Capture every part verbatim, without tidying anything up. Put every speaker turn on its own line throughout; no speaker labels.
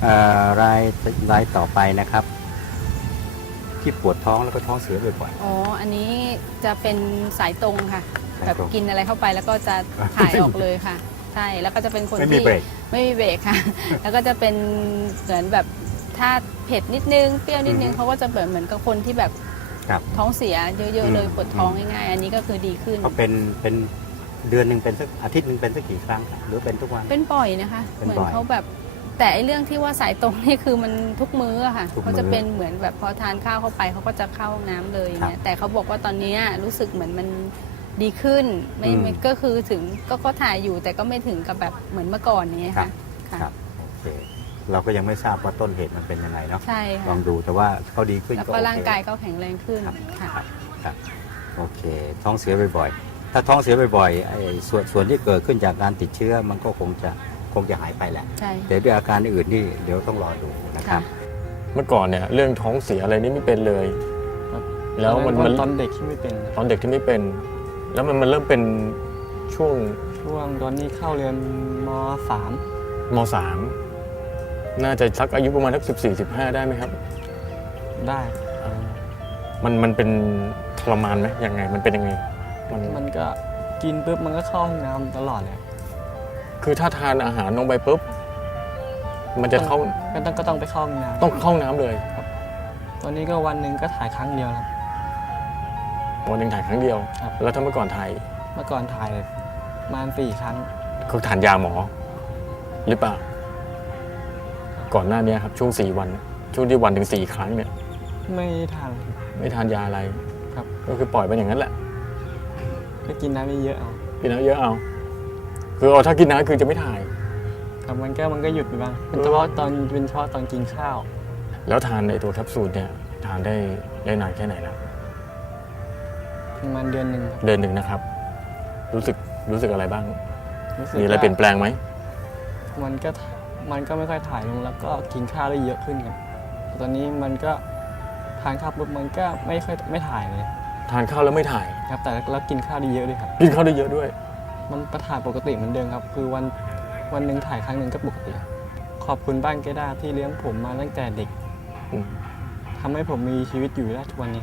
รายรายต่อไปนะครับที่ปวดท้องแล้วก็ท้องเสียบ่อยๆ
อ๋ออันนี้จะเป็นสายตรงค่ะแบบกินอะไรเข้าไปแล้วก็จะถ่ายออกเลยค่ะใช่แล้วก็จะเป็นคนที่ไม่มีเบรกค่ะ แล้วก็จะเป็นเหมือนแบบถ้าเผ็ดนิดนึงเปรี้ยวนิดนึงเขาก็จะเหมือนเหมือนกับคนที่แบบท้องเสียเยอะๆเลยปวดท้องง่ายๆอันนี้ก็คือดีขึ้น
ก็เป็นเป็นเดือนหนึ่งเป็นสักอาทิตย์หนึ่งเป็นสักกี่ครั้งหรือเป็นทุกวัน
เป็นบ่อยนะคะเหมือนเขาแบบแต่เรื่องที่ว่าสายตรงนี่คือมันทุกมื้อค่ะเขาจะเป็นเหมือนแบบพอทานข้าวเข้าไปเขาก็จะเข้าห้องน้ำเลยเนี่ยแต่เขาบอกว่าตอนนี้รู้สึกเหมือนมันดีขึ้นไม่ก็คือถึงก็ก็ถ่ายอยู่แต่ก็ไม่ถึงกับแบบเหมือนเมื่อก่อนนี้ค่ะ
ครับโอเคเราก็ยังไม่ทราบว่าต้นเหตุมันเป็นยังไงเนาะ
ใช่
ลองดูแต่ว่าเขาดีขึ้น
แล้วก็ร่างกายก็แข็งแรงขึ้น
ค่ะครับโอเคท้องเสียบ่อยๆถ้าท้องเสียบ่อยๆไอ้ส่วนส่วนที่เกิดขึ้นจากการติดเชื้อมันก็คงจะคงจะหายไปแหละแต่ด้วยอาการอื่นที่เดี๋ยวต้องรอดูนะครับ
เมื่อก่อนเนี่ยเรื่องท้องเสียอะไรนี่ไม่เป็นเลยแล้วมันมัน
ตอนเด็กที่ไม่เป็น
ตอนเด็กที่ไม่เป็นแล้วมันมันเริ่มเป็นช่วง
ช่วงตอนนี้เข้าเรียนมสาม
มสามน่าจะสักอายุประมาณสักสิบสี่สิบห้าได้ไหมครับ
ได้
มันมันเป็นทรมานไหมยังไงมันเป็นยังไง
มันมันก็กินปุ๊บมันก็เข้าห้องน้ำตลอดเลย
คือถ้าทานอาหารลงไปปุ๊บมันจะเข้า
ก็ต้องก็ต้องไปเข้าห้องน้ำ
ต้องเข้าห้องน้ำเลยครับ
ตอนนี้ก็วันหนึ่งก็ถ่ายครั้งเดียวครับ
วันหนึ่งถ่ายครั้งเดียวแล้วถ้าเมื่อก่อนถ่าย
เมื่อก่อนถ่ายประมาณสี่ครั้ง
เขาทานยาหมอหรือเปล่าก่อนหน้านี้ครับช่วงสี่วันช่วงที่วันถึงสี่ครั้งเนี่ย
ไม่ทาน
ไม่ทานยาอะไร
ครับ
ก็คือปล่อยไปอย่างนั้นแหละ
ก็กินน้ำเยอะเอา
กินน้ำเยอะเอาคือเอาถ้ากินน้ำคือจะไม่ถ่าย
ครับมันก็มันก็หยุดไปบ้างเป็นเฉพาะตอนเป็นเฉพาะตอนกินข้าว
แล้วทานในตัวแคปซูลเนี่ยทานได้ได้นานแค่ไหนแล้ว
ประมาณเดือนหนึ่ง
เดือนหนึ่งนะครับรู้สึกรู้สึกอะไรบ้างมีอะไรเปลี่ยนแปลงไหม
มันก็มันก็ไม่ค่อยถ่ายลงแล้วก็กินข้าวได้เยอะขึ้นครับตอนนี้มันก็ทานข้าวปุ๊บมันก็ไม่ค่อยไม่ถ่ายเลย
ทานข้าวแล้วไม่ถ่าย
ครับแต่แล้วกินข้าวได้เยอะด้วยครับ
กินข้าวได้เยอะด้วย
มันประถ่ายปกติเหมือนเดิมครับคือวันวันหนึ่งถ่ายครั้งหนึ่งก็ปกติขอบคุณบ้านเกด้าที่เลี้ยงผมมาตั้งแต่เด็กทำให้ผมมีชีวิตอยู่ได้ทุกวันนี้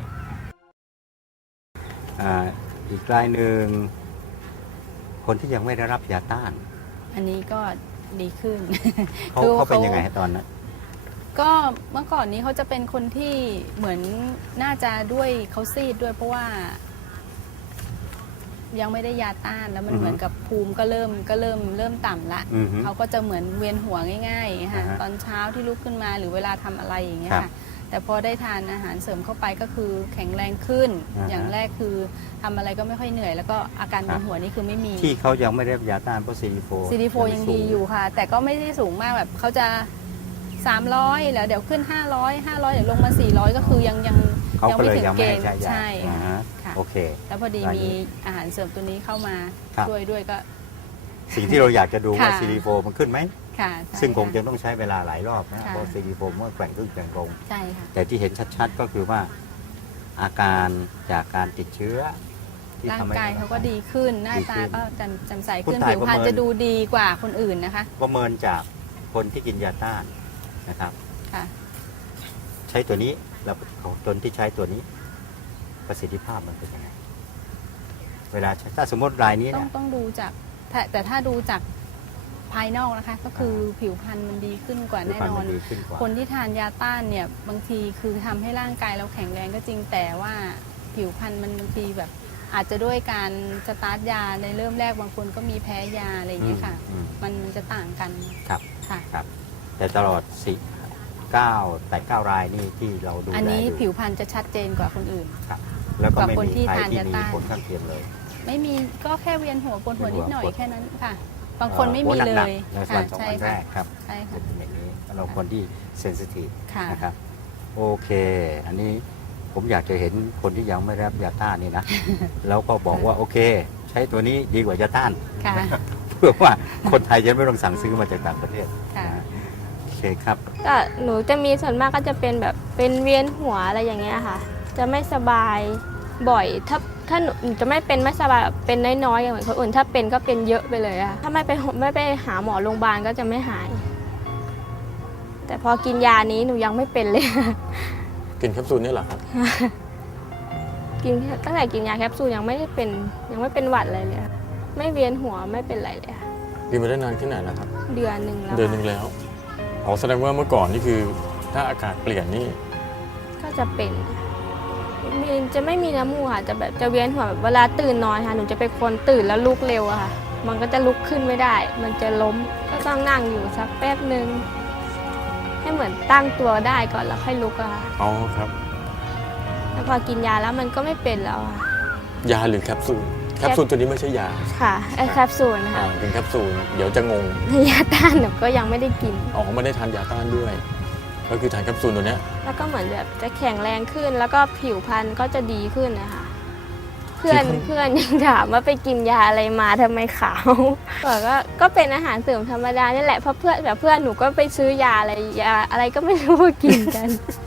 อ่าอีกรายหนึ่งคนที่ยังไม่ได้รับยาต้าน
อันนี้ก็ดีขึ้น
เขาเขาเป็นยังไงตอนนั้น
ก็เมื่อก่อนนี้เขาจะเป็นคนที่เหมือนน่าจะด้วยเขาซีดด้วยเพราะว่ายังไม่ได้ยาต้านแล้วมันเหมือนกับภูมิก็เริ่มก็เริ่มเริ่มต่ำละเขาก็จะเหมือนเวียนหัวง่ายๆค่ะตอนเช้าที่ลุกขึ้นมาหรือเวลาทำอะไรอย่างเงี้ยค่ะแต่พอได้ทานอาหารเสริมเข้าไปก็คือแข็งแรงขึ้นอย่างแรกคือทำอะไรก็ไม่ค่อยเหนื่อยแล้วก็อาการเวียนหัวนี่คือไม่มี
ที่เขายังไม่ได้ยาต้านเพราะซีดีโฟ
ซีดีโฟยังดีอยู่ค่ะแต่ก็ไม่ได้สูงมากแบบเขาจะสามร้อยแล้วเดี๋ยวขึ้นห้าร้อย ห้าร้อยเดี๋ยวลงมาสี่ร้อยก็คือยังยัง
ยังไม่ถึงเกณฑ์
ใช่ค่ะ
โอเค
แล้วพอดีมีอาหารเสริมตัวนี้เข้ามาช่วยด้วยก็
สิ่งที่เราอยากจะดูว่าซีดีโฟมันขึ้นไหม
ค่ะ
ซึ่งคงจะต้องใช้เวลาหลายรอบนะเพราะซีดีโฟมันแกว่งขึ้นแกว่งลง
ใช่ค่ะ
แต่ที่เห็นชัดๆก็คือว่าอาการจากการติดเชื้อ
ร่างกายเขาก็ดีขึ้นหน้าตาก็แจ่มใสขึ้นผิวพรรณจะดูดีกว่าคนอื่นนะคะ
ประเมินจากคนที่กินยาต้านนะครับใช้ตัวนี้แล้วคนที่ใช้ตัวนี้ประสิทธิภาพมันเป็นยังไงเวลาถ้าสมมติรายนี้
ต้องต้องดูจากแต่ถ้าดูจากภายนอกนะคะก็คือผิวพรรณมันดีขึ้นกว่าแน่นอนคนที่ทานยาต้านเนี่ยบางทีคือทำให้ร่างกายเราแข็งแรงก็จริงแต่ว่าผิวพรรณมันบางทีแบบอาจจะด้วยการสตาร์ทยาในเริ่มแรกบางคนก็มีแพ้ยาอะไรอย่างนี้ค่ะมันจะต่างกัน
ครับ
ค่ะ
ครับแต่ตลอดสี่เก้าแต่เก้ารายนี่ที่เราดู
อันนี้ผิวพรรณจะชัดเจนกว่าคนอื่น
ครับแล้วก็ไม่มีใครที่มีผลข้างเคียงเลย
ไม่มีก็แค่เวียนหัวปวดหัวนิดหน่อยแค่นั้นค่ะบางคนไม่มีเลย
ค่ะใช่ค่ะครับใช่ค่ะเป็นอย่างนี้เราคนที่เซนซิทีฟนะครับโอเคอันนี้ผมอยากจะเห็นคนที่ยังไม่รับยาต้านนี่นะแล้วก็บอกว่าโอเคใช้ตัวนี้ดีกว่ายาต้านเพื่อว่าคนไทยจะไม่ต้องสั่งซื้อมาจากต่างประเทศโอเคครับ
ก็หนูจะมีส่วนมากก็จะเป็นแบบเป็นเวียนหัวอะไรอย่างเงี้ยค่ะจะไม่สบายบ่อยถ้าถ้าหนูจะไม่เป็นไม่สบายเป็นน้อยๆอย่างเหมือนคนอื่นถ้าเป็นก็เป็นเยอะไปเลยอะถ้าไม่ไปไม่ไปหาหมอโรงพยาบาลก็จะไม่หายแต่พอกินยานี้หนูยังไม่เป็นเลย
กินแคปซูลนี่เหรอครับ
กินตั้งแต่กินยาแคปซูลยังไม่ได้เป็นยังไม่เป็นหวัดอะไรเลยค่ะไม่เวียนหัวไม่เป็นไรเลยค่ะ
กินมาได้นานแค่ไหนแล้วครับ
เดือนหนึ่งแล้ว
เดือนหนึ่งแล้วอ๋อแสดงว่าเมื่อก่อนนี่คือถ้าอากาศเปลี่ยนนี่
ก็จะเป็นมีจะไม่มีน้ำมูกค่ะจะแบบจะเวียนหัวแบบเวลาตื่นนอนค่ะหนูจะเป็นคนตื่นแล้วลุกเร็วอะค่ะ มันก็จะลุกขึ้นไม่ได้ มันจะล้มก็ต้องนั่งอยู่สักแป๊บหนึ่งให้เหมือนตั้งตัวได้ก่อนแล้วค่อยลุกอะค่ะ
อ๋อครับ
แล้วพอกินยาแล้วมันก็ไม่เป็นแล้วอะ
ยาหรือแคปซูลแคปซูลตัวนี้ไม่ใช่ยา
ค่ะไอแคปซูลนะ
อ่า
ค่ะ
กินแคปซูลเดี๋ยวจะงง
ยาต้านหนูก็ยังไม่ได้กิน
อ๋อไม่ได้ทานยาต้านด้วย ก็คือทานแคปซูลตัวเนี้ย
แล้วก็เหมือนแบบจะแข็งแรงขึ้น แล้วก็ผิวพรรณก็จะดีขึ้นนะคะเพื่อนเพื่อนยังถามว่าไปกินยาอะไรมาทำไมขาวบอกว่าก็เป็นอาหารเสริมธรรมดานี่แหละเพราะเพื่อนแบบเพื่อนหนูก็ไปซื้อยาอะไรยาอะไรก็ไม่รู้มากินกัน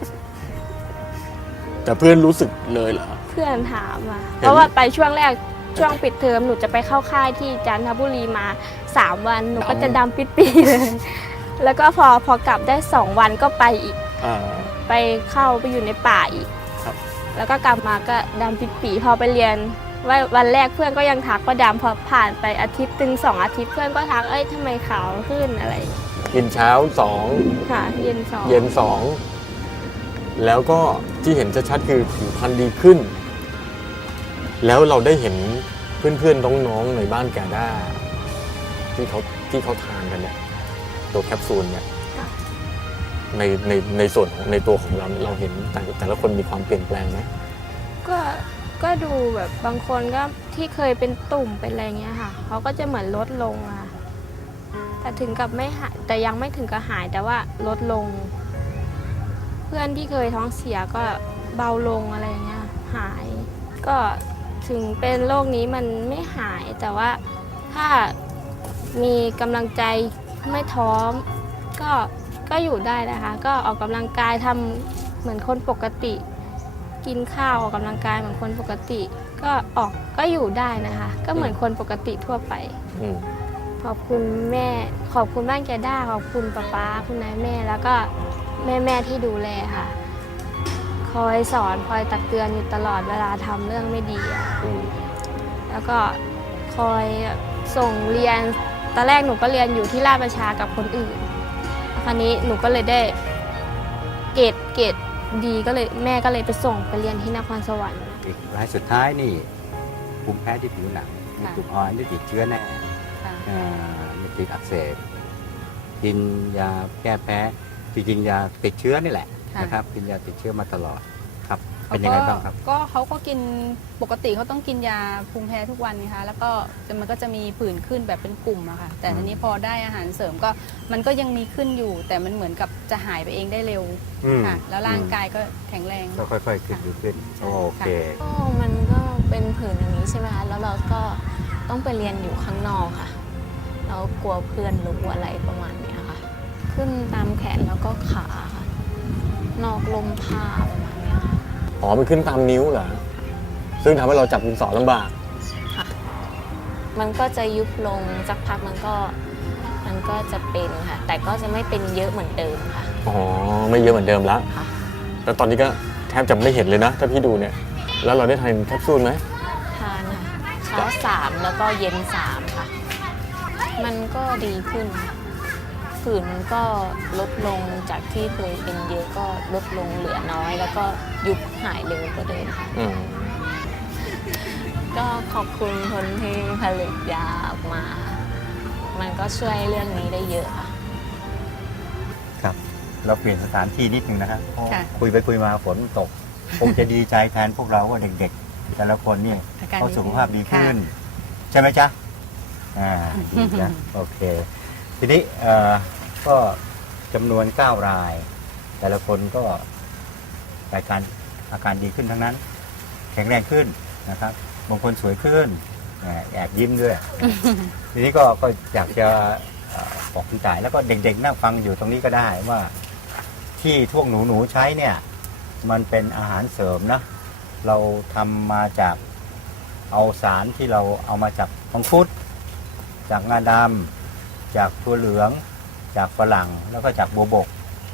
แต่เพื่อนรู้สึกเลยเหรอ
เพื่อนถามอ่ะเพราะว่าไปช่วงแรกช่วงปิดเทอมหนูจะไปเข้าค่ายที่จันทบุรีมาสามวันหนูก็จะดำปิดปีเลย แล้วก็พอพอกลับได้สองวันก็ไปอีก
อ่า
ไปเข้าไปอยู่ในป่าอีก
ครับ
แล้วก็กลับมาก็ดำปิดปีพอไปเรียนว่าวันแรกเพื่อนก็ยังทักว่าดำพอผ่านไปอาทิตย์ถึงสองอาทิตย์เพื่อนก็ทักเอ้ยทำไมขาวขึ้นอะไรอย่างเงี้ย
กินเช้าสอง
ค่ะเย็นสอง
เย็นสองแล้วก็ที่เห็นชัดๆคือผิวพรรณดีขึ้น แล้วเราได้เห็นเพื่อนๆน้องๆในบ้านแกด้าที่เขาที่เขาทานกันเนี่ยตัวแคปซูลเนี่ยในในในส่วนของในตัวของเราเราเห็นแต่แต่ละคนมีความเปลี่ยนแปลงไหม
ก็ก็ดูแบบบางคนก็ที่เคยเป็นตุ่มเป็นอะไรเงี้ยค่ะเขาก็จะเหมือนลดลงอะแต่ถึงกับไม่หายแต่ยังไม่ถึงกับหายแต่ว่าลดลง เพื่อนที่เคยท้องเสียก็เบาลงอะไรเงี้ยหาย ก็ถึงเป็นโรคนี้มันไม่หายแต่ว่าถ้ามีกำลังใจไม่ท้อก็ก็อยู่ได้นะคะ ก็ออกกำลังกายทำเหมือนคนปกติ กินข้าวออกกำลังกายเหมือนคนปกติ ก็ออกก็อยู่ได้นะคะ ก็เหมือนคนปกติทั่วไป
อืม
ขอบคุณแม่ขอบคุณบ้านแกด้าขอบคุณป๊าป๊าคุณนายแม่แล้วก็แม่แม่ที่ดูแลค่ะ คอยสอนคอยตักเตือนอยู่ตลอดเวลาทำเรื่องไม่ดีอะ
อืม
แล้วก็คอยส่งเรียนตอนแรกหนูก็เรียนอยู่ที่ราชประชากับคนอื่นคราวนี้หนูก็เลยได้เกรดเกรดดีก็เลยแม่ก็เลยไปส่งไปเรียนที่นครสวรรค์
อีกรายสุดท้ายนี่ภูมิแพ้ที่ผิวหนังมี
ค่ะ
กลุ่มอ่อนที่ติดเชื้อแน่
ค่ะ
อ่ามีติดอักเสบกินยาแก้แพ้จริงๆยาติดเชื้อนี่แหละ
ค่ะ
นะครับกินยาติดเชื้อมาตลอดครับ
เขา
เป็นยังไงบ้างครับ
ก็เขาก็กินปกติเขาต้องกินยาภูมิแพ้ทุกวันนะคะแล้วก็จะมันก็จะมีผื่นขึ้นแบบเป็นกลุ่มอะค่ะแต่ทีนี้พอได้อาหารเสริมก็มันก็ยังมีขึ้นอยู่ แต่มันเหมือนกับจะหายไปเองได้เร็ว
อืม
ค่ะ แล้วร่างกายก็แข็งแรง
ก็ค่อยๆขึ้นขึ้น
ใช่
โอเค
ก็มันก็เป็นผื่นอย่างนี้ใช่ไหมคะแล้วเราก็ต้องไปเรียนอยู่ข้างนอกค่ะ เรากลัวเพื่อนรู้อะไรประมาณเนี้ยค่ะ ขึ้นตามแขนแล้วก็ขาค่ะ นอกลมผ้าประมาณเนี้ยค่ะ
อ๋อมันขึ้นตามนิ้วเหรอซึ่งทำให้เราจับดินสอลำบาก
มันก็จะยุบลงสักพักมันก็มันก็จะเป็นค่ะ แต่ก็จะไม่เป็นเยอะเหมือนเดิมค่ะ
อ๋อไม่เยอะเหมือนเดิมแล้ว
ค่ะ
แล้วตอนนี้ก็แทบจะไม่เห็นเลยนะถ้าพี่ดูเนี่ยแล้วเราได้ทานแคปซูลไหม
ทานค่ะเช้าสามแล้วก็เย็นสามค่ะ มันก็ดีขึ้นค่ะผื่นมันก็ลดลงจากที่เคยเป็นเยอะก็ลดลงเหลือน้อย แล้วก็ยุบหายเร็วกว่าเดิมค่ะ
อืม
ก็ขอบคุณคนที่ผลิตยาออกมา มันก็ช่วยเรื่องนี้ได้เยอะค่ะ
ครับ เราเปลี่ยนสถานที่นิดนึงนะครับเพราะ
ค่ะ
คุยไปคุยมาฝนตก คงจะดีใจแทนพวกเราว่าเด็กๆ แต่ละคนเนี่ย
อาการ
เขาสุขภาพดีขึ้น
ค่ะ
ใช่ไหมจ๊ะอ่าดีจ้ะ โอเค ทีนี้เอ่อก็จำนวนเก้าราย แต่ละคนก็อาการอาการดีขึ้นทั้งนั้น แข็งแรงขึ้นนะครับบางคนสวยขึ้นแหมแอบยิ้มด้วย ทีนี้ก็ก็อยากจะเอ่อบอกคุณต่ายแล้วก็เด็กๆนั่งฟังอยู่ตรงนี้ก็ได้ว่า ที่พวกหนูหนูๆใช้เนี่ย มันเป็นอาหารเสริมนะ เราทำมาจากเอาสารที่เราเอามาจากมังคุด จากงาดำจากถั่วเหลือง จากฝรั่งแล้วก็จากบัวบก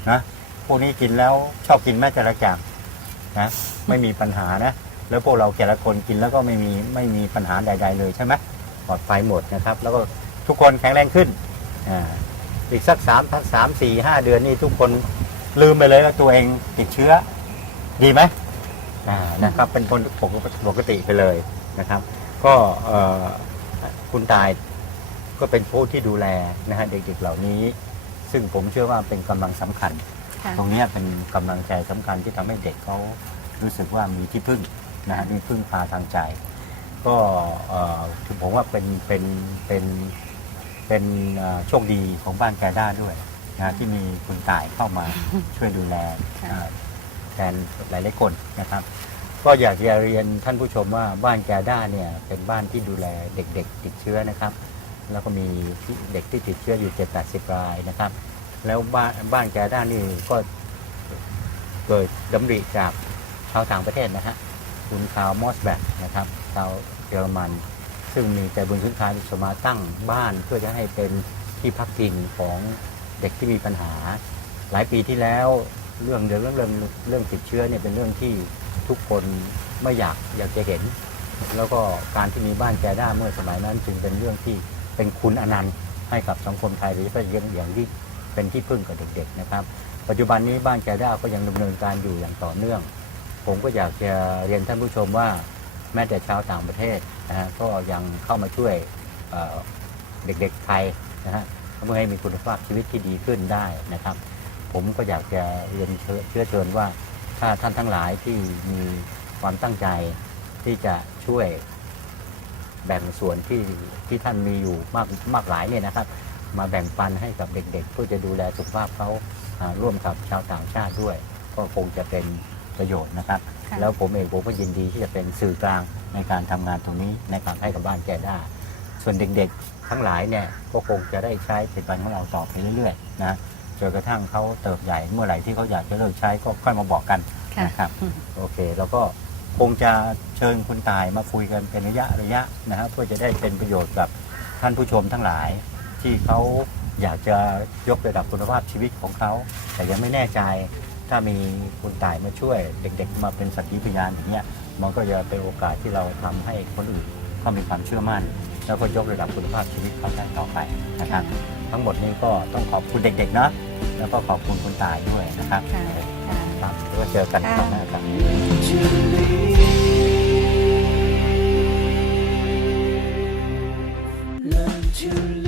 นะพวกนี้กินแล้วชอบกินแม่แต่ละอย่างนะไม่มีปัญหานะแล้วพวกเราแต่ละคนกินแล้วก็ไม่มีไม่มีปัญหาใด ๆ เลยใช่ไหมปลอดภัยหมดนะครับ แล้วก็ทุกคนแข็งแรงขึ้นอ่าอีกสักสามสามสี่ห้าเดือนนี่ทุกคนลืมไปเลยว่าตัวเองติดเชื้อดีไหมอ่านะครับเป็นคนปกติไปเลยนะครับ ก็เอ่อคุณตายก็เป็นผู้ที่ดูแลนะฮะเด็กๆเหล่านี้ ซึ่งผมเชื่อว่าเป็นกำลังสำคัญ
ค่ะ
ตรงนี้เป็นกำลังใจสำคัญที่ทำให้เด็กเขารู้สึกว่ามีที่พึ่งนะฮะมีพึ่งพาทางใจ ก็เอ่อถือผมว่าเป็นเป็นเป็นเป็นเอ่อโชคดีของบ้านแกด้าด้วยนะที่มีคุณตายเข้ามาช่วยดูแล
ค่ะ
เอ่อแทนหลายๆคนนะครับ ก็อยากจะเรียนท่านผู้ชมว่าบ้านแกด้าเนี่ยเป็นบ้านที่ดูแลเด็กๆติดเชื้อนะครับ แล้วก็มีเด็กที่ติดเชื้ออยู่ เจ็ดแปดสิบ รายนะครับ แล้วบ้านบ้านแกด้านี่ก็เกิดดำริจากชาวต่างประเทศนะฮะคุณคาร์ลมอสแบกนะครับชาวเยอรมัน ซึ่งมีใจบุญสุนทานสมาตั้งบ้านเพื่อจะให้เป็นที่พักพิงของเด็กที่มีปัญหา หลายปีที่แล้วเรื่องเรื่องเรื่องเรื่องติดเชื้อเนี่ยเป็นเรื่องที่ทุกคนไม่อยากอยากจะเห็น แล้วก็การที่มีบ้านแกด้าเมื่อสมัยนั้นจึงเป็นเรื่องที่เป็นคุณอนันต์ให้กับสังคมไทยโดยเฉพาะอย่างที่เป็นที่พึ่งกับเด็กๆนะครับ ปัจจุบันนี้บ้านแกด้าก็ยังดำเนินการอยู่อย่างต่อเนื่อง ผมก็อยากจะเรียนท่านผู้ชมว่าแม้แต่ชาวต่างประเทศนะฮะก็ยังเข้ามาช่วยเอ่อเด็กๆไทยนะฮะเพื่อให้มีคุณภาพชีวิตที่ดีขึ้นได้นะครับ ผมก็อยากจะเรียนเชื้อเชิญว่าถ้าท่านทั้งหลายที่มีความตั้งใจที่จะช่วยแบ่งส่วนที่ที่ท่านมีอยู่มากมากหลายเนี่ยนะครับ มาแบ่งปันให้กับเด็กๆเพื่อจะดูแลสุขภาพเขาอ่าร่วมกับชาวต่างชาติด้วย ก็คงจะเป็นประโยชน์นะครับ
ค่ะ
แล้วผมเองผมก็ยินดีที่จะเป็นสื่อกลางในการทำงานตรงนี้ในการให้กับบ้านแกด้าส่วนเด็กๆทั้งหลายเนี่ยก็คงจะได้ใช้ผลิตภัณฑ์ของเราต่อไปเรื่อยๆนะจนกระทั่งเขาเติบใหญ่เมื่อไหร่ที่เขาอยากจะเลิกใช้ก็ค่อยมาบอกกัน
ค่ะ
นะครับ โอเค แล้วก็คงจะเชิญคุณตายมาคุยกันเป็นระยะระยะนะครับเพื่อจะได้เป็นประโยชน์กับท่านผู้ชมทั้งหลาย ที่เขาอยากจะยกระดับคุณภาพชีวิตของเขา แต่ยังไม่แน่ใจถ้ามีคุณตายมาช่วยเด็กๆมาเป็นสักขีพยานอย่างเงี้ยมันก็จะเป็นโอกาสที่เราทำให้คนอื่นเขามีความเชื่อมั่น แล้วก็ยกระดับคุณภาพชีวิตเขาได้ต่อไปนะครับ ทั้งหมดนี้ก็ต้องขอบคุณเด็กๆนะแล้วก็ขอบคุณคุณตายด้วยนะครับ
ค่ะค่ะ
ครับแล้วก็เจอกันครั้งหน้าครับ
Learn to